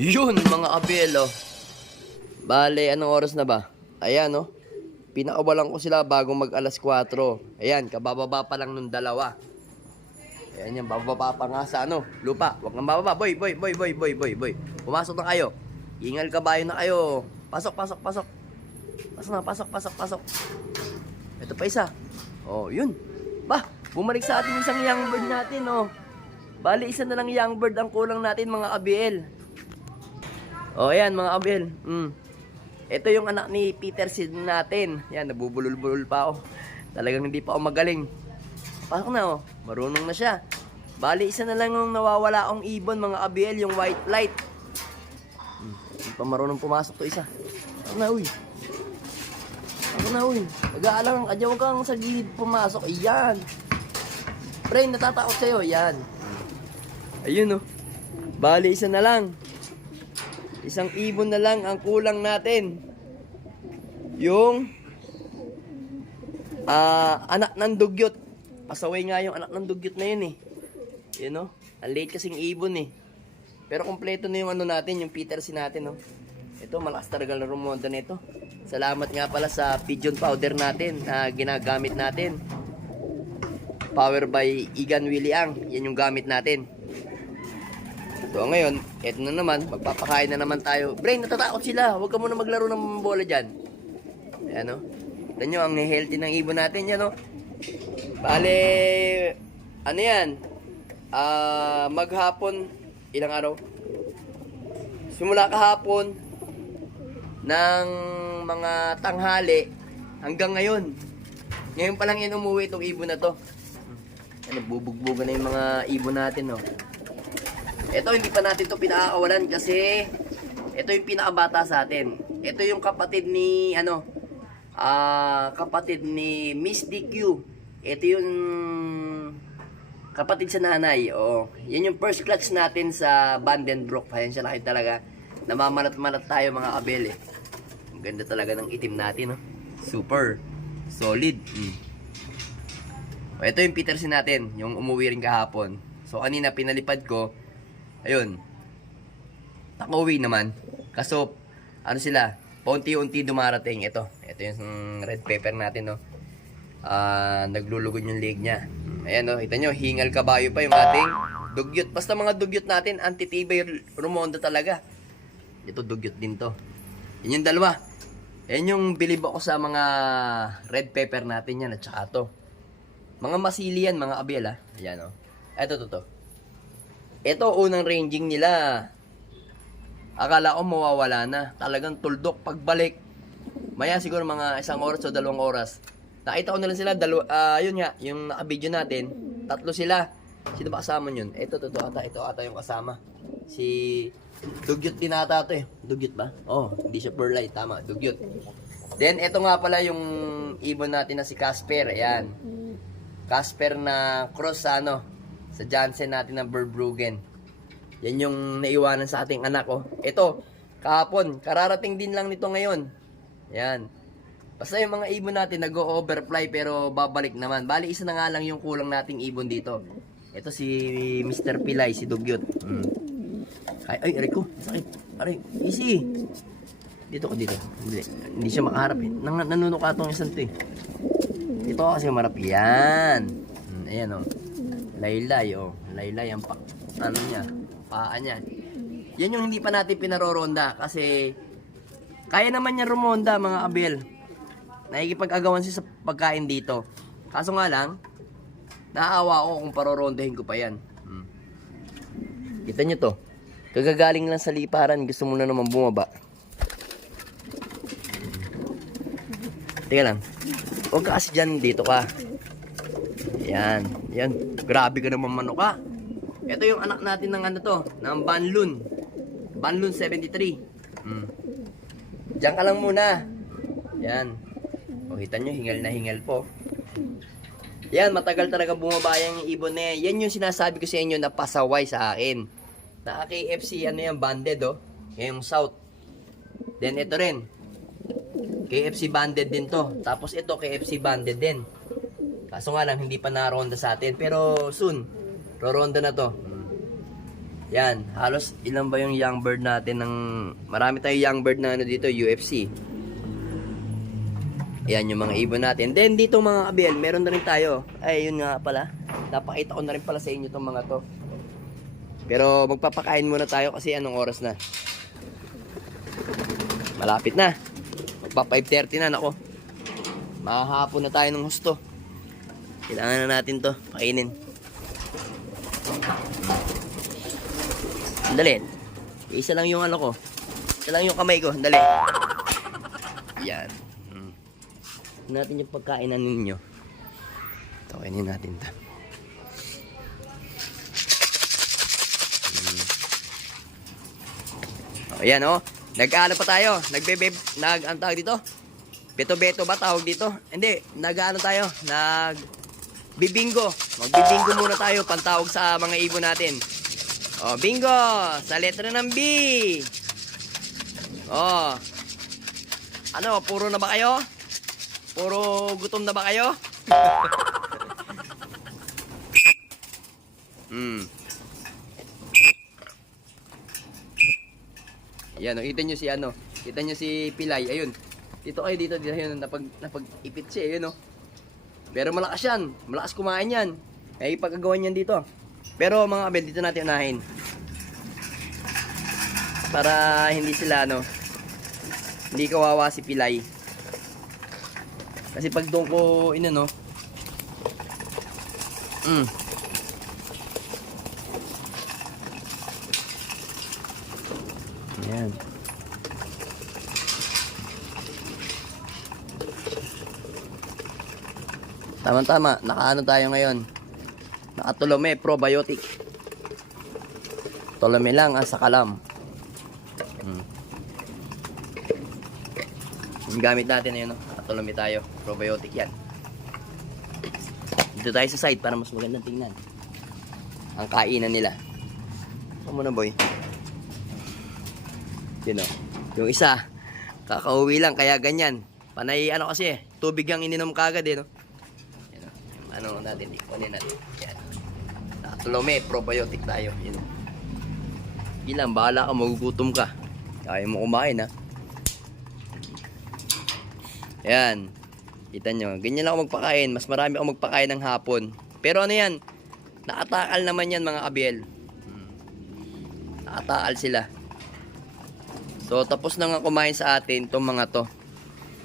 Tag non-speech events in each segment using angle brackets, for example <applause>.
Yun, mga abelo. Bale, anong oras na ba? Ayan, no? Pinakawalan ko sila bago mag alas 4. Ayan, kabababa pa lang nung dalawa. Ayan yan, bababa pa nga sa ano, lupa. Huwag kang bababa. Boy, boy, boy, boy, boy, boy, boy. Pumasok na kayo. Ingal kabayo na kayo. Pasok, pasok, pasok. Pasok na, pasok, pasok, pasok. Ito pa isa. Oh, yun. Bah, bumalik sa atin isang young bird natin, oh. Bali, isa na lang young bird ang kulang natin, mga abiel. Oh, ayan, mga abiel. Mm. Ito yung anak ni Peter Sid natin. Yan, nabubulol-bulol pa ako. Talagang hindi pa ako magaling. Pasok na, oh. Marunong na siya. Bali, isa na lang yung nawawala akong ibon, mga abiel, yung white light. Hmm. Hindi pa marunong pumasok to isa. Ako na, uy. Ako na, uy. Nag-aalang, adyaw kang sa gilid pumasok. Ayan. Pre, natatakot sa'yo. Ayan. Ayun, oh. Bali, isa na lang. Isang ibon na lang ang kulang natin. Yung ah anak ng dugyot. Pasaway nga yung anak ng dugyot na yun eh. Yun no? Ang late kasing ibon eh. Pero kompleto na yung ano natin, yung Peter si natin no. Ito, malakas talaga na rumonda nito. Salamat nga pala sa pigeon powder natin na ginagamit natin. Power by Igan Williang. Yan yung gamit natin. So ngayon, eto na naman, magpapakain na naman tayo. Brain, natatakot sila. Huwag ka muna maglaro ng bola dyan. Ayan o. Kita nyo, ang healthy ng ibon natin yan o. Bale, ano yan? Ah, maghapon, ilang araw? Simula kahapon, ng mga tanghali, hanggang ngayon. Ngayon pa lang yan umuwi itong ibon na to. Ano, bubugbugan na yung mga ibon natin, no? Ito, hindi pa natin to pinakakawalan kasi ito yung pinakabata sa atin. Ito yung kapatid ni, ano, ah, kapatid ni Miss DQ. Ito yung kapatid sa nanay. Oo. Yan yung first clutch natin sa Vandenbroek. Pasensya na kayo talaga. Namamalat-malat tayo mga kabel eh. Ang ganda talaga ng itim natin, no? Super. Solid. Mm. Ito yung Peterson natin, yung umuwi rin kahapon. So, kanina pinalipad ko, ayun, nakauwi naman. Kaso, ano sila, paunti-unti dumarating. Ito, ito yung red pepper natin, no. Ah, naglulugod yung leg niya. Ayan, no, kita nyo, hingal kabayo pa yung ating dugyot. Basta mga dugyot natin, antitibay rumonda talaga. Ito, dugyot din to. Yan yung dalawa. Yan yung bilib ako sa mga red pepper natin yan at saka to. Mga masili yan, mga abiel ah. Ayan o. Ito, to, to. Ito, unang ranging nila. Akala ko mawawala na. Talagang tuldok pagbalik. Maya siguro mga isang oras o dalawang oras. Nakita ko na lang sila, dalawa, ah, yun nga, yung naka-video natin, tatlo sila. Sino ba kasama yun? Ito, to, to, ata, ito ata yung kasama. Si Dugyot din ata to eh. Dugyot ba? Oh, hindi siya perlite, tama, Dugyot. Then, ito nga pala yung ibon natin na si Casper, ayan. Casper na cross ano, sa Jansen natin ng Verbruggen. Yan yung naiwanan sa ating anak oh. Ito, kahapon, kararating din lang nito ngayon. Yan. Basta yung mga ibon natin nag-overfly pero babalik naman. Bali, isa na nga lang yung kulang nating ibon dito. Ito si Mr. Pilay, si Dugyot. Mm. Ay, ay, aray ko. Sakit. Aray, easy. Dito ko dito. Hindi, hindi siya makaharap eh. Nang, nanunukatong isang to eh. Dito kasi marap. Yan. Mm, ayan oh. Laylay oh. Laylay ang pa, ano niya. Paa niya. Yan yung hindi pa natin pinaroronda kasi kaya naman niya rumonda mga abel. Nakikipag-agawan siya sa pagkain dito. Kaso nga lang, naawa ako kung parorondahin ko pa yan. Hmm. Kita nyo to. Kagagaling lang sa liparan, gusto mo na naman bumaba. Teka lang. Huwag ka kasi dyan, dito ka. Yan, yan. Grabe ka naman manok ka. Ito yung anak natin ng ano to, ng Banlun. Banlun 73. Hmm. Diyan ka lang muna. Yan. O, kita nyo, hingal na hingal po. Yan, matagal talaga bumaba yung ibon na yan. Yung sinasabi ko sa inyo na pasaway sa akin. Na KFC, ano yan, banded, oh. Yung South. Then, ito rin. KFC banded din to. Tapos ito, KFC banded din. Kaso nga lang, hindi pa naronda sa atin. Pero soon, roronda na to. Yan, halos ilan ba yung young bird natin ng... Marami tayong young bird na ano dito, UFC. Yan yung mga ibon natin. Then dito mga kabel, meron na rin tayo. Ay, yun nga pala. Napakita ko na rin pala sa inyo itong mga to. Pero magpapakain muna tayo kasi anong oras na. Malapit na. Magpa 5.30 na, nako. Makahapon na tayo ng husto. Kailangan na natin to, pakainin. Dali. Isa lang yung ano ko. Isa lang yung kamay ko. Dali. Yan. Hmm. Natin yung pagkainan ninyo. Ito, kainin natin to. Hmm. Oh, oh. Nag-ano pa tayo? Nagbe nag ang tawag dito? Beto-beto ba tawag dito? Hindi, nag-ano tayo? Nag bibingo. Magbibingo muna tayo pantawag sa mga ibon natin. Oh, bingo! Sa letra ng B. Oh. Ano, puro na ba kayo? Puro gutom na ba kayo? <laughs> Hmm. Yan, oh, kita nyo si ano, kita nyo si Pilay, ayun. Dito kayo dito, dito yun, napag, napag-ipit siya, ayun oh. Pero malakas yan, malakas kumain yan. Ay pagkagawan yan dito. Pero mga kabel, dito natin unahin. Para hindi sila ano, hindi kawawa si Pilay. Kasi pag doon ko inano, mm, Ayan. Tama-tama, nakaano tayo ngayon. Nakatulome, probiotic. Tulome lang ang sakalam. Hmm. Yung gamit natin ayun, no? nakatulome tayo. Probiotic yan. Dito tayo sa side para mas magandang tingnan. Ang kainan nila. Saan mo na boy? Yun o. Yung isa, kakauwi lang, kaya ganyan. Panay, ano kasi, tubig ang ininom kagad eh, no? Ano natin, ikunin natin. Yan. Nakatulome, probiotic tayo. Yun. Ilan, bahala ka, magugutom ka. Kaya mo kumain, ha? Yan. Kita nyo, ganyan ako magpakain. Mas marami ako magpakain ng hapon. Pero ano yan, nakatakal naman yan mga kabiel. Hmm. Nakatakal sila. So, tapos na nga kumain sa atin itong mga to.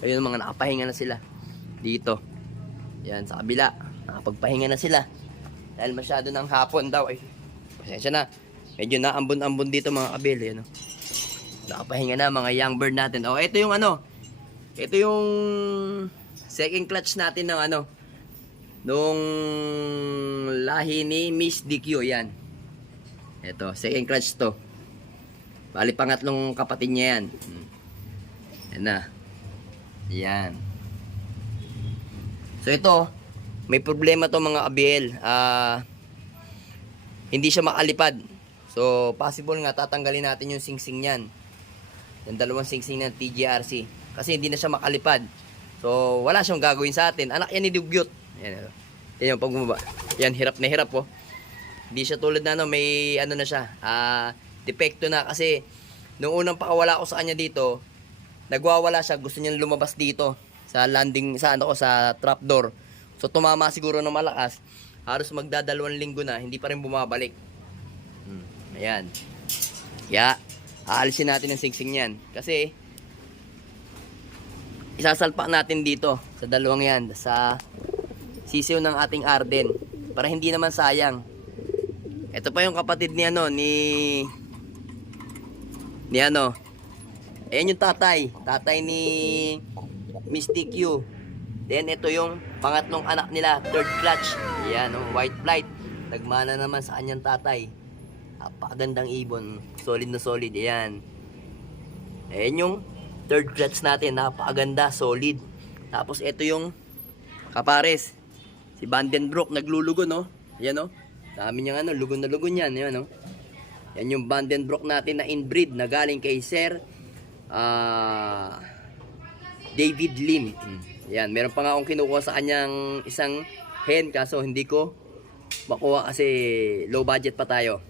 Ayun, mga nakapahinga na sila. Dito. Yan, sa kabila. Nakapagpahinga na sila. Dahil masyado ng hapon daw. Ay, pasensya na. Medyo naambon-ambon dito mga kabil. Yan, oh. Nakapahinga na mga young bird natin. Oh, ito yung ano. Ito yung second clutch natin ng ano. Nung lahi ni Miss DQ. Yan. Ito, second clutch to. Bali, pangatlong kapatid niya yan. Hmm. Yan na. Yan. So ito, may problema to mga abiel. Ah, hindi siya makalipad. So, possible nga tatanggalin natin yung singsing niyan. Yung dalawang singsing ng TGRC. Kasi hindi na siya makalipad. So, wala siyang gagawin sa atin. Anak yan ni Dugyot. Yan, oh. yan yung pagbaba. Yan, hirap na hirap po. Hindi siya tulad na ano, may ano na siya. Ah, depekto na kasi nung unang pakawala ko sa kanya dito, nagwawala siya, gusto niya lumabas dito sa landing sa ano ko sa trapdoor. So tumama siguro ng malakas. Halos magdadalawang linggo na, hindi pa rin bumabalik. Hmm, ayan. Kaya aalisin natin ang singsing niyan kasi isasalpak natin dito sa dalawang yan sa sisiw ng ating Arden para hindi naman sayang. Ito pa yung kapatid ni ano ni ni ano. Ayan yung tatay, tatay ni Miss DQ. Then ito yung pangatlong anak nila, third clutch. Ayan, oh, white flight. Nagmana naman sa kanyang tatay. Napakagandang ibon. Solid na solid. Ayan. Ayan yung third clutch natin. Napakaganda, solid. Tapos ito yung kapares. Si Vandenbroek naglulugo, no? Ayan, no? Dami niyang ano, lugon na lugon yan. Ayan, no? Yan yung Vandenbroek natin na inbreed na galing kay Sir ah David Lim. Yan, meron pa nga akong kinukuha sa kanyang isang hen kaso hindi ko makuha kasi low budget pa tayo.